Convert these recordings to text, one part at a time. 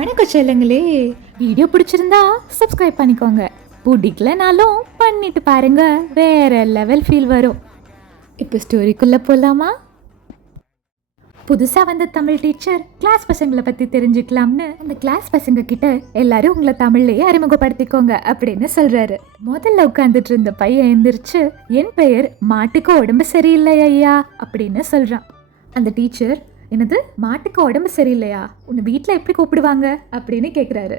வணக்கம் செல்லுங்களே. வீடியோ பிடிச்சிருந்தா சப்ஸ்கிரைப் பண்ணிக்கோங்க. பிடிக்கலனாலும் பண்ணிட்டு பாருங்க, வேற லெவல் ஃபீல் வரும். இப்போ ஸ்டோரிக்குள்ளே போகலாமா? புதுசாக வந்த தமிழ் டீச்சர் கிளாஸ் பசங்களை பற்றி தெரிஞ்சுக்கலாம்னு அந்த கிளாஸ் பசங்க கிட்ட எல்லாரும் உங்களை தமிழ்லேயே அறிமுகப்படுத்திக்கோங்க அப்படின்னு சொல்கிறாரு. முதல்ல உட்காந்துட்டு இருந்த பையன் எந்திரிச்சு, என் பெயர் மாட்டுக்கு உடம்பு சரியில்லை ஐயா அப்படின்னு சொல்கிறான். அந்த டீச்சர், என்னது மாட்டுக்கு உடம்பு சரியில்லையா, உன்னை வீட்டில் எப்படி கூப்பிடுவாங்க அப்படின்னு கேட்குறாரு.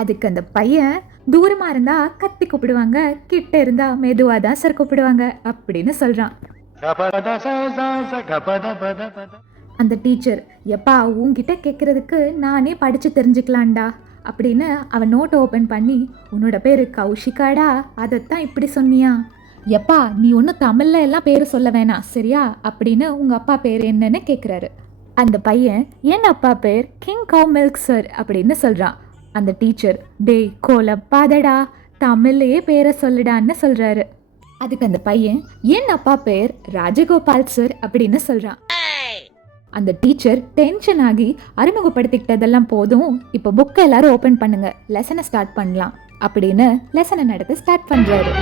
அதுக்கு அந்த பையன், தூரமாக இருந்தா கத்தி கூப்பிடுவாங்க, கிட்ட இருந்தா மெதுவாக தான் சார் கூப்பிடுவாங்க அப்படின்னு சொல்கிறான். அந்த டீச்சர், எப்பா உன்கிட்ட கேட்குறதுக்கு நானே படித்து தெரிஞ்சுக்கலான்டா அப்படின்னு அவன் நோட்டை ஓப்பன் பண்ணி, உன்னோட பேர் கௌஷிகாடா, அதைத்தான் இப்படி சொன்னியா? எப்பா நீ ஒன்றும் தமிழில் எல்லாம் பேர் சொல்ல வேணாம் சரியா அப்படின்னு உங்கள் அப்பா பேர் என்னன்னு கேட்குறாரு. அந்த பையன், என் அப்பா பேர் கிங் கவ் மில்க் சார் அப்படின்னு சொல்கிறான். அந்த டீச்சர், டேய் கோலப்பாதடா, தமிழ்லையே பேரை சொல்லிடான்னு சொல்கிறாரு. அதுக்கு அந்த பையன், என் அப்பா பேர் ராஜகோபால் சார் அப்படின்னு சொல்கிறான். அந்த டீச்சர் டென்ஷன் ஆகி, அறிமுகப்படுத்திக்கிட்டதெல்லாம் போதும், இப்போ புக்கை எல்லாரும் ஓப்பன் பண்ணுங்க, லெசனை ஸ்டார்ட் பண்ணலாம் அப்படின்னு லெசனை நடத்த ஸ்டார்ட் பண்றாரு.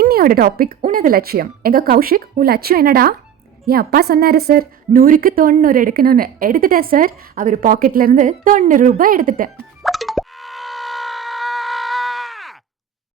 இன்னையோட டாபிக் உனது லட்சியம். எங்க கௌஷிக், உன் லட்சியம் என்னடா? என் அப்பா சொன்னாரு சார், 100க்கு 90 எடுக்கணும்னு. எடுத்துட்டேன் சார். அவர் பாக்கெட்ல இருந்து 90 ரூபாய் எடுத்துட்டேன்.